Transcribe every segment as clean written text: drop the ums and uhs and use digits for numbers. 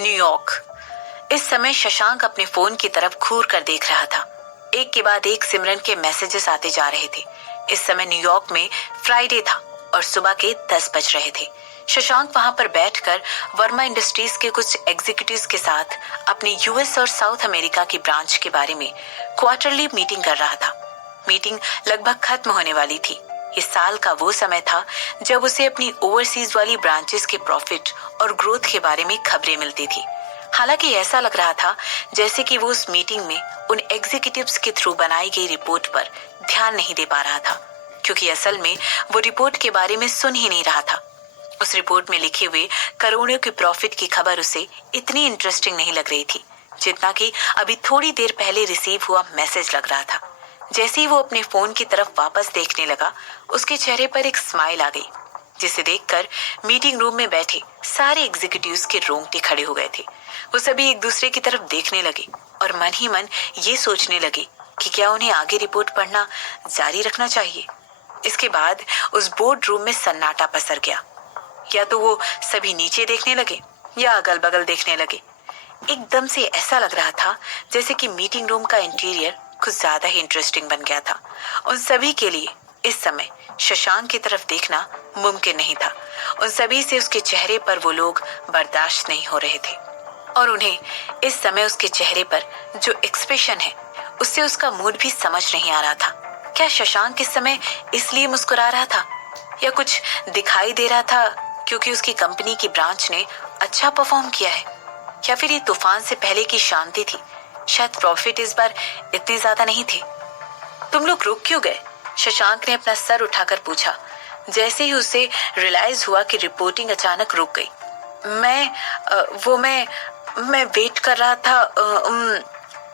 New York. इस समय शशांक अपने फोन की तरफ घूर कर देख रहा था। एक के बाद एक सिमरन के मैसेजेस आते जा रहे थे। इस समय न्यूयॉर्क में फ्राइडे था और सुबह के 10 बज रहे थे। शशांक वहां पर बैठकर वर्मा इंडस्ट्रीज के कुछ एग्जीक्यूटिव्स के साथ अपनी यूएस और साउथ अमेरिका की ब्रांच के बारे में क्वार्टरली मीटिंग कर रहा था। मीटिंग लगभग खत्म होने वाली थी। इस साल का वो समय था जब उसे अपनी ओवरसीज वाली ब्रांचेस के प्रॉफिट और ग्रोथ के बारे में खबरें मिलती थी। हालांकि ऐसा लग रहा था जैसे कि वो उस मीटिंग में उन एग्जीक्यूटिव्स के थ्रू बनाई गई रिपोर्ट पर ध्यान नहीं दे पा रहा था, क्योंकि असल में वो रिपोर्ट के बारे में सुन ही नहीं रहा था। उस रिपोर्ट में लिखे हुए करोड़ों के प्रॉफिट की खबर उसे इतनी इंटरेस्टिंग नहीं लग रही थी जितना कि अभी थोड़ी देर पहले रिसीव हुआ मैसेज लग रहा था। जैसे ही वो अपने फोन की तरफ वापस देखने लगा, उसके चेहरे पर एक स्माइल आ गई, जिसे देखकर मीटिंग रूम में बैठे सारे एग्जीक्यूटिव्स के रोंगटे खड़े हो गए थे। वो सभी एक दूसरे की तरफ देखने लगे और मन ही मन ये सोचने लगे कि क्या उन्हें आगे रिपोर्ट पढ़ना जारी रखना चाहिए। इसके बाद उस बोर्ड रूम में सन्नाटा पसर गया। या तो वो सभी नीचे देखने लगे या अगल बगल देखने लगे। एकदम से ऐसा लग रहा था जैसे कि मीटिंग रूम का इंटीरियर कुछ ज्यादा ही इंटरेस्टिंग बन गया था। उन सभी के लिए इस समय शशांक की तरफ देखना मुमकिन नहीं था। उन सभी से उसके चेहरे पर वो लोग बर्दाश्त नहीं हो रहे थे और उन्हें इस समय उसके चेहरे पर जो एक्सप्रेशन है उससे उसका मूड भी समझ नहीं आ रहा था। क्या शशांक इस समय इसलिए मुस्कुरा रहा था या कुछ दिखाई दे रहा था क्योंकि उसकी कंपनी की ब्रांच ने अच्छा परफॉर्म किया है, या फिर ये तूफान से पहले की शांति थी। शायद प्रॉफिट इस बार इतने ज्यादा नहीं थे। तुम लोग रुक क्यों गए? शशांक ने अपना सर उठाकर पूछा, जैसे ही उसे रियलाइज हुआ कि रिपोर्टिंग अचानक रुक गई। मैं वेट कर रहा था।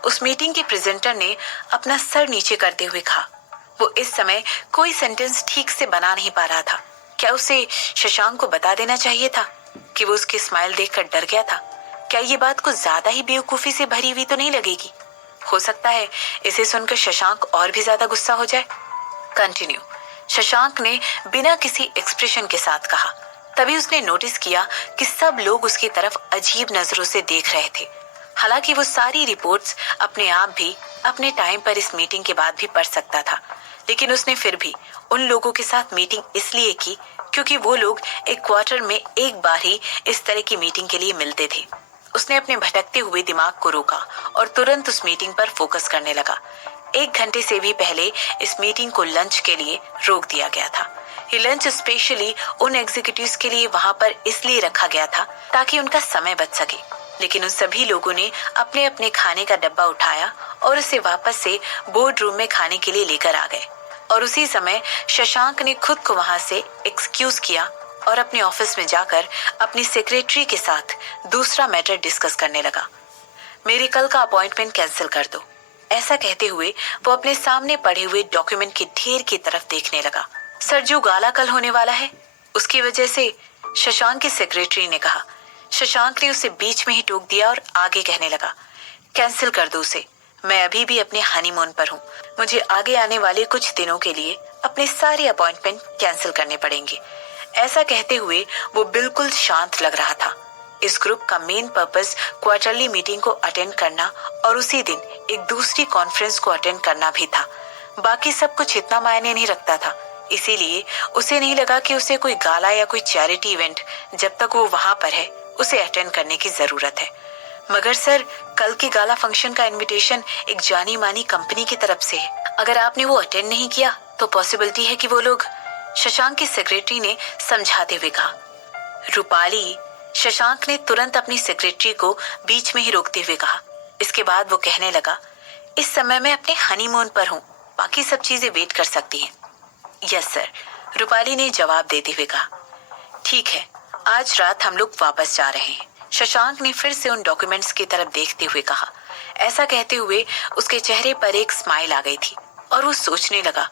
उस मीटिंग के प्रेजेंटर ने अपना सर नीचे करते हुए कहा। वो इस समय कोई सेंटेंस ठीक से बना नहीं पा रहा था। क्या उसे शशांक को बता देना चाहिए था कि वो उसकी स्माइल देखकर डर गया था? क्या ये बात कुछ ज्यादा ही बेवकूफी से भरी हुई तो नहीं लगेगी? हो सकता है इसे सुनकर शशांक और भी ज्यादा गुस्सा हो जाए। कंटिन्यू, शशांक ने बिना किसी एक्सप्रेशन के साथ कहा। तभी उसने नोटिस किया कि सब लोग उसकी तरफ अजीब नजरों से देख रहे थे। हालांकि वो सारी रिपोर्ट्स अपने आप भी अपने टाइम पर इस मीटिंग के बाद भी पढ़ सकता था, लेकिन उसने फिर भी उन लोगों के साथ मीटिंग इसलिए की क्योंकि वो लोग एक क्वार्टर में एक बार ही इस तरह की मीटिंग के लिए मिलते थे। उसने अपने भटकते हुए दिमाग को रोका और तुरंत उस मीटिंग पर फोकस करने लगा। 1 घंटे से भी पहले इस मीटिंग को लंच के लिए रोक दिया गया था। ये लंच स्पेशली उन एग्जीक्यूटिव्स के लिए वहां पर इसलिए रखा गया था ताकि उनका समय बच सके। लेकिन उन सभी लोगों ने अपने अपने खाने का डब्बा उठाया और उसे वापस से बोर्ड रूम में खाने के लिए लेकर आ गए। और उसी समय शशांक ने खुद को वहां से एक्सक्यूज किया और अपने ऑफिस में जाकर अपनी सेक्रेटरी के साथ दूसरा मैटर डिस्कस करने लगा। मेरे कल का अपॉइंटमेंट कैंसिल कर दो। ऐसा कहते हुए वो अपने सामने पड़े हुए डॉक्यूमेंट के ढेर की तरफ देखने लगा। सर, जो गाला कल होने वाला है उसकी वजह से, शशांक की सेक्रेटरी ने कहा। शशांक ने उसे बीच में ही टोक दिया और आगे कहने लगा, कैंसिल कर दो उसे। मैं अभी भी अपने हनीमून पर हूँ। मुझे आगे आने वाले कुछ दिनों के लिए अपने सारे अपॉइंटमेंट कैंसिल करने पड़ेंगे। ऐसा कहते हुए वो बिल्कुल शांत लग रहा था। इस ग्रुप का मेन पर्पस क्वार्टरली मीटिंग को अटेंड करना और उसी दिन एक दूसरी कॉन्फ्रेंस को अटेंड करना भी था। बाकी सब कुछ इतना मायने नहीं रखता था, इसीलिए उसे नहीं लगा कि उसे कोई गाला या कोई चैरिटी इवेंट जब तक वो वहां पर है उसे अटेंड करने की जरूरत है। मगर सर, कल के गाला फंक्शन का इनविटेशन एक जानी मानी कंपनी की तरफ से है। अगर आपने वो अटेंड नहीं किया तो पॉसिबिलिटी है कि वो लोग, शशांक की सेक्रेटरी ने समझाते हुए कहा। रूपाली, शशांक ने तुरंत अपनी सेक्रेटरी को बीच में ही रोकते हुए कहा। इसके बाद वो कहने लगा, इस समय मैं अपने हनीमून पर हूँ, बाकी सब चीजें वेट कर सकती हैं। यस सर, रूपाली ने जवाब देते हुए कहा। ठीक है, आज रात हम लोग वापस जा रहे हैं, शशांक ने फिर से उन डॉक्यूमेंट्स की तरफ देखते हुए कहा। ऐसा कहते हुए उसके चेहरे पर एक स्माइल आ गई थी और वो सोचने लगा,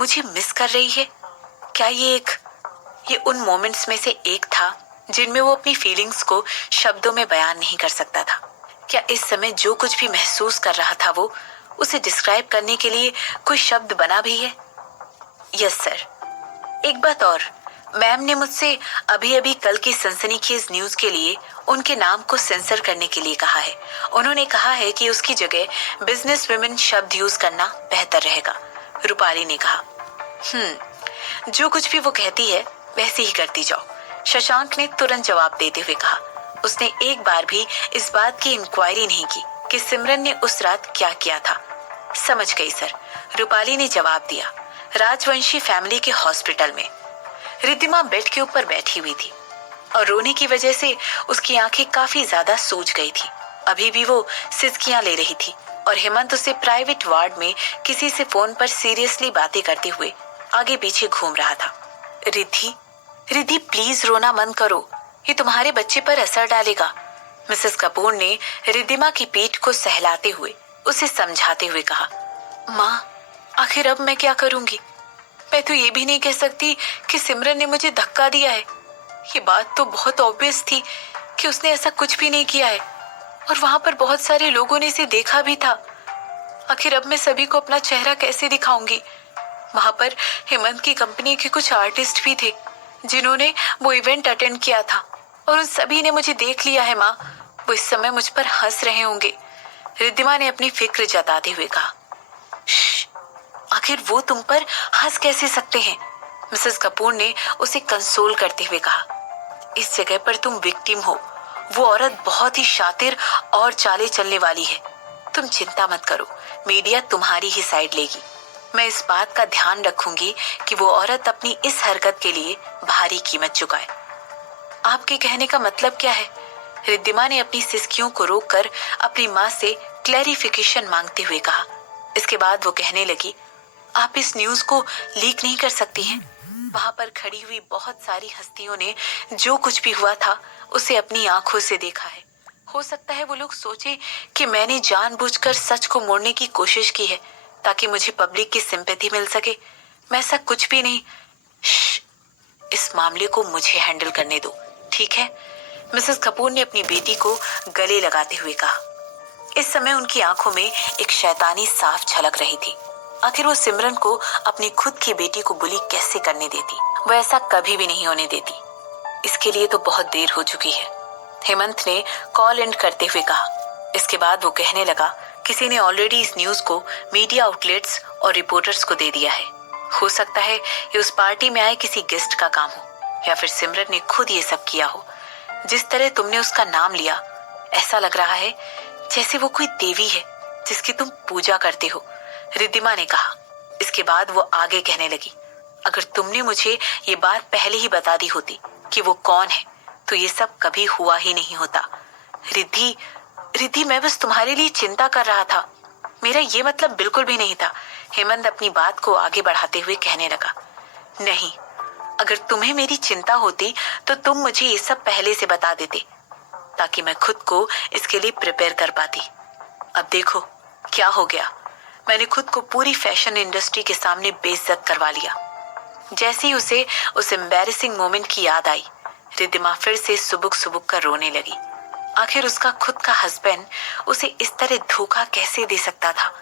मुझे मिस कर रही है क्या? ये उन मोमेंट्स में से एक था जिनमें वो अपनी फीलिंग्स को शब्दों में बयान नहीं कर सकता था। क्या इस समय जो कुछ भी महसूस कर रहा था वो उसे डिस्क्राइब करने के लिए कोई शब्द बना भी है? Yes sir. एक बात और, मैम ने मुझसे अभी अभी कल की सनसनीखेज न्यूज के लिए उनके नाम को सेंसर करने के लिए कहा है। उन्होंने कहा है कि उसकी जगह बिजनेस वुमेन शब्द यूज करना बेहतर रहेगा। रूपाली ने कहा। जो कुछ भी वो कहती है वैसे ही करती जाओ, शशांक ने तुरंत जवाब देते हुए कहा। उसने एक बार भी इस बात की इंक्वायरी नहीं की कि सिमरन ने उस रात क्या किया था। समझ गई सर, रूपाली ने जवाब दिया। राजवंशी फैमिली के हॉस्पिटल में रिद्धिमा बेड के ऊपर बैठी हुई थी और रोने की वजह से उसकी आंखें काफी ज्यादा सूज गई थी। अभी भी वो सिसकियां ले रही थी और हेमंत उसे प्राइवेट वार्ड में किसी से फोन पर सीरियसली बातें करते हुए आगे पीछे घूम रहा था। रिद्धि, रिद्धि प्लीज रोना बंद करो, ये तुम्हारे बच्चे पर असर डालेगा। मिसेस कपूर ने रिद्धिमा की पीठ को सहलाते हुए उसे समझाते हुए कहा। माँ, आखिर अब मैं क्या करूंगी? मैं तो ये भी नहीं कह सकती कि सिमरन ने मुझे धक्का दिया है। ये बात तो बहुत ऑब्वियस थी कि उसने ऐसा कुछ भी नहीं किया है और वहां पर बहुत सारे लोगों ने इसे देखा भी था। आखिर अब मैं सभी को अपना चेहरा कैसे दिखाऊंगी? वहां पर हेमंत की कंपनी के कुछ आर्टिस्ट भी थे जिन्होंने वो इवेंट अटेंड किया था और उन सभी ने मुझे देख लिया है। माँ, वो इस समय मुझ पर हंस रहे होंगे। रिद्धिमा ने अपनी फिक्र जताते हुए कहा। आखिर वो तुम पर हंस कैसे सकते हैं? मिसेस कपूर ने उसे कंसोल करते हुए कहा। इस जगह पर तुम विक्टिम हो। वो औरत बहुत ही शातिर और चाले चलने वाली है। तुम चिंता मत करो, मीडिया तुम्हारी ही साइड लेगी। मैं इस बात का ध्यान रखूंगी कि वो औरत अपनी इस हरकत के लिए भारी कीमत चुकाए। आपके कहने का मतलब क्या है? रिद्धिमा ने अपनी सिसकियों को रोककर अपनी माँ से क्लैरिफिकेशन मांगते हुए कहा। इसके बाद वो कहने लगी, आप इस न्यूज को लीक नहीं कर सकती हैं। वहां पर खड़ी हुई बहुत सारी हस्तियों ने जो कुछ भी हुआ था उसे अपनी आंखों से देखा है। हो सकता है वो लोग सोचे कि मैंने जानबूझकर सच को मोड़ने की कोशिश की है ताकि मुझे पब्लिक की सिंपैथी मिल सके। मैं ऐसा कुछ भी नहीं। इस मामले को मुझे हैंडल करने दो, ठीक है? मिसेस कपूर ने अपनी बेटी को गले लगाते हुए कहा। इस समय उनकी आंखों में एक शैतानी साफ झलक रही थी। आखिर वो सिमरन को अपनी खुद की बेटी को बुली कैसे करने देती? वो ऐसा कभी भी नहीं होने देती। इसके लिए तो बहुत देर हो चुकी है, हेमंत ने कॉल एंड करते हुए कहा। इसके बाद वो कहने लगा, किसी ने ऑलरेडी इस न्यूज को मीडिया आउटलेट्स और रिपोर्टर्स को दे दिया है। हो सकता है ये उस पार्टी में आए किसी गेस्ट का काम हो या फिर सिमरन ने खुद ये सब किया हो। जिस तरह तुमने उसका नाम लिया, ऐसा लग रहा है जैसे वो कोई देवी है जिसकी तुम पूजा करते हो, रिद्धिमा ने कहा। इसके बाद वो आगे कहने लगी, अगर तुमने मुझे ये बात पहले ही बता दी होती कि वो कौन है तो ये सब कभी हुआ ही नहीं होता। रिद्धि, रिद्धि मैं बस तुम्हारे लिए चिंता कर रहा था, मेरा ये मतलब बिल्कुल भी नहीं था। हेमंत अपनी बात को आगे बढ़ाते हुए कहने लगा। नहीं, अगर तुम्हें मेरी चिंता होती तो तुम मुझे ये सब पहले से बता देते ताकि मैं खुद को इसके लिए प्रिपेयर कर पाती। अब देखो क्या हो गया, मैंने खुद को पूरी फैशन इंडस्ट्री के सामने बेइज्जत करवा लिया। जैसे ही उसे उस एम्बैरेसिंग मोमेंट की याद आई, रिद्धिमा फिर से सुबुक सुबुक कर रोने लगी। आखिर उसका खुद का हस्बैंड उसे इस तरह धोखा कैसे दे सकता था?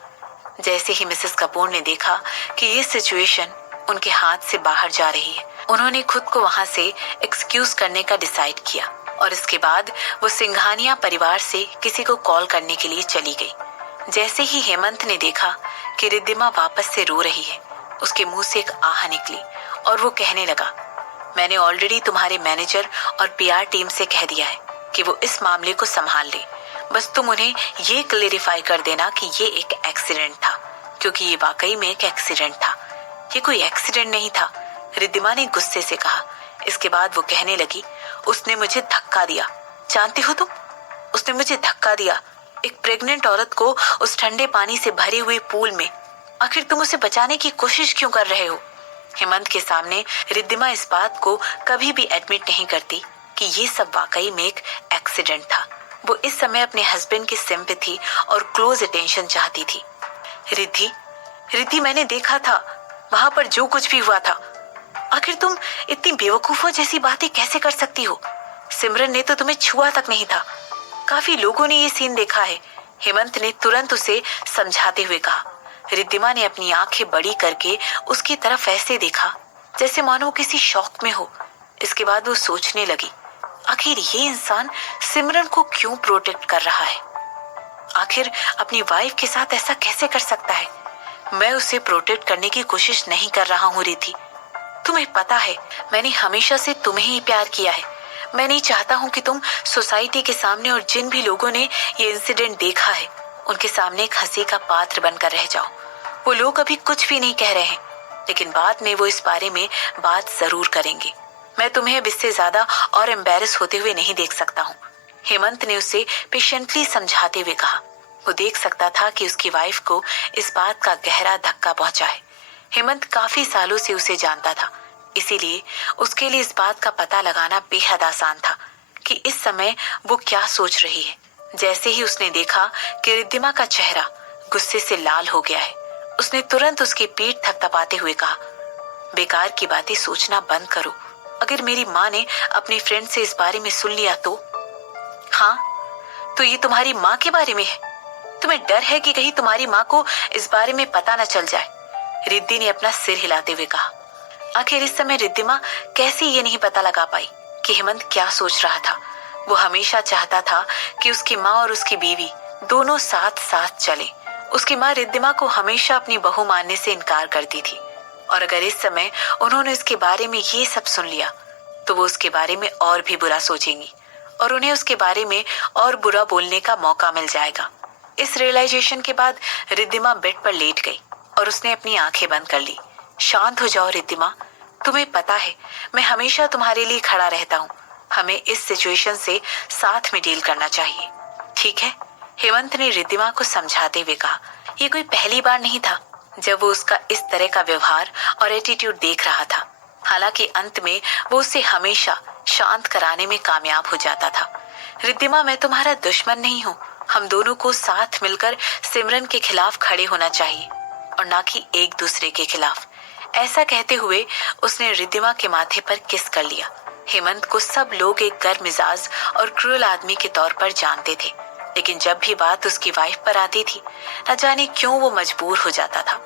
जैसे ही मिसेस कपूर ने देखा कि ये सिचुएशन उनके हाथ से बाहर जा रही है, उन्होंने खुद को वहां से एक्सक्यूज करने का डिसाइड किया और इसके बाद वो सिंघानिया परिवार से किसी को कॉल करने के लिए चली गई। जैसे ही हेमंत ने देखा कि रिद्धिमा वापस से रो रही है, उसके मुंह से एक आह निकली और वो कहने लगा, मैंने ऑलरेडी तुम्हारे मैनेजर और पीआर टीम से कह दिया है कि वो इस मामले को संभाल ले। बस तुम उन्हें ये क्लेरिफाई कर देना कि ये एक एक्सीडेंट था, क्योंकि ये वाकई में एक एक्सीडेंट था। ये कोई एक्सीडेंट नहीं था, रिद्धिमा ने गुस्से से कहा। इसके बाद वो कहने लगी, उसने मुझे धक्का दिया। जानती हो तुम, उसने मुझे धक्का दिया, एक प्रेग्नेंट औरत को उस ठंडे पानी से भरे हुए पूल में। आखिर तुम उसे बचाने की कोशिश क्यों कर रहे हो? हेमंत के सामने रिद्धिमा इस बात को कभी भी एडमिट नहीं करती कि ये सब वाकई में एक एक्सीडेंट था। वो इस समय अपने हस्बैंड की सिंपैथी और क्लोज अटेंशन चाहती थी। रिद्धि, रिद्धि मैंने देखा था वहां पर जो कुछ भी हुआ था। आखिर तुम इतनी बेवकूफों जैसी बातें कैसे कर सकती हो? सिमरन ने तो तुम्हें छुआ तक नहीं था। काफी लोगों ने ये सीन देखा है, हेमंत ने तुरंत उसे समझाते हुए कहा। रिद्धिमा ने अपनी आंखें बड़ी करके उसकी तरफ ऐसे देखा जैसे मानो किसी शौक में हो। इसके बाद वो सोचने लगी, आखिर ये इंसान सिमरन को क्यों प्रोटेक्ट कर रहा है? आखिर अपनी वाइफ के साथ ऐसा कैसे कर सकता है? मैं उसे प्रोटेक्ट करने की कोशिश नहीं कर रहा हूँ रिद्धि। तुम्हें पता है, मैंने हमेशा से तुम्हें ही प्यार किया है। मैं नहीं चाहता हूँ कि तुम सोसाइटी के सामने और जिन भी लोगों ने ये इंसिडेंट देखा है उनके सामने एक हंसी का पात्र बनकर रह जाओ। वो लोग अभी कुछ भी नहीं कह रहे हैं, लेकिन बाद में वो इस बारे में बात जरूर करेंगे। मैं तुम्हें अब इससे ज्यादा और एम्बेरस होते हुए नहीं देख सकता हूँ। हेमंत ने उसे पेशेंटली समझाते हुए कहा। वो देख सकता था कि उसकी वाइफ को इस बात का गहरा धक्का पहुंचा है। हेमंत काफी सालों से उसे जानता था, इसीलिए उसके लिए इस बात का पता लगाना बेहद आसान था कि इस समय वो क्या सोच रही है। जैसे ही उसने देखा कि रिद्धिमा का चेहरा गुस्से से लाल हो गया है, उसने तुरंत उसकी पीठ थपथपाते हुए कहा, बेकार की बातें सोचना बंद करो। अगर मेरी माँ ने अपनी फ्रेंड से इस बारे में सुन लिया तो? हाँ, तो ये तुम्हारी माँ के बारे में है? तुम्हें डर है कि कहीं तुम्हारी माँ को इस बारे में पता न चल जाए? रिद्धि ने अपना सिर हिलाते हुए कहा। आखिर इस समय रिद्धिमा कैसे ये नहीं पता लगा पाई कि हेमंत क्या सोच रहा था। वो हमेशा चाहता था कि उसकी माँ और उसकी बीवी दोनों साथ साथ चले। उसकी माँ रिद्धिमा को हमेशा अपनी बहू मानने से इनकार करती थी, और अगर इस समय उन्होंने उसके बारे में ये सब सुन लिया तो वो उसके बारे में और भी बुरा सोचेंगी और उन्हें उसके बारे में और बुरा बोलने का मौका मिल जाएगा। इस रियलाइजेशन के बाद रिद्धिमा बेड पर लेट गई और उसने अपनी आंखें बंद कर ली। शांत हो जाओ रिद्धिमा, तुम्हें पता है मैं हमेशा तुम्हारे लिए खड़ा रहता हूँ। हमें इस सिचुएशन से साथ में डील करना चाहिए, ठीक है? हेमंत ने रिद्धिमा को समझाते हुए कहा। ये कोई पहली बार नहीं था जब वो उसका इस तरह का व्यवहार और एटीट्यूड देख रहा था। हालांकि अंत में वो उसे हमेशा शांत कराने में कामयाब हो जाता था। रिद्धिमा, मैं तुम्हारा दुश्मन नहीं हूँ। हम दोनों को साथ मिलकर सिमरन के खिलाफ खड़े होना चाहिए और ना कि एक दूसरे के खिलाफ। ऐसा कहते हुए उसने रिद्धिमा के माथे पर किस कर लिया। हेमंत को सब लोग एक गर्म मिजाज और क्रूर आदमी के तौर पर जानते थे, लेकिन जब भी बात उसकी वाइफ पर आती थी, न जाने क्यों वो मजबूर हो जाता था।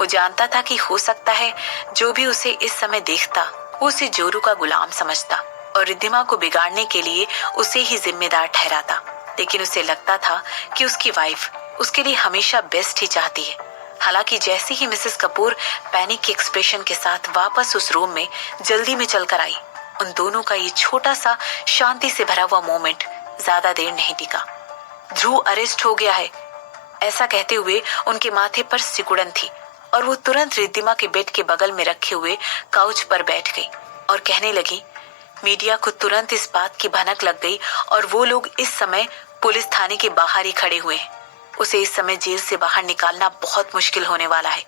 वो जानता था कि हो सकता है जो भी उसे इस समय देखता वो उसे जोरू का गुलाम समझता और रिद्धिमा को बिगाड़ने के लिए उसे ही जिम्मेदार ठहराता, लेकिन उसे लगता था कि उसकी वाइफ उसके लिए हमेशा बेस्ट ही चाहती है। हालांकि जैसे ही मिसेस कपूर पैनिक के एक्सप्रेशन के साथ वापस उस रूम में जल्दी में चलकर आई, उन दोनों का ये छोटा सा शांति से भरा हुआ मोमेंट ज्यादा देर नहीं टिका। ध्रुव अरेस्ट हो गया है, ऐसा कहते हुए उनके माथे पर सिकुड़न थी और वो तुरंत रिद्धिमा के बेड के बगल में रखे हुए काउच पर बैठ गई और कहने लगी, मीडिया को तुरंत इस बात की भनक लग गई और वो लोग इस समय पुलिस थाने के बाहर ही खड़े हुए हैं। उसे इस समय जेल से बाहर निकालना बहुत मुश्किल होने वाला है।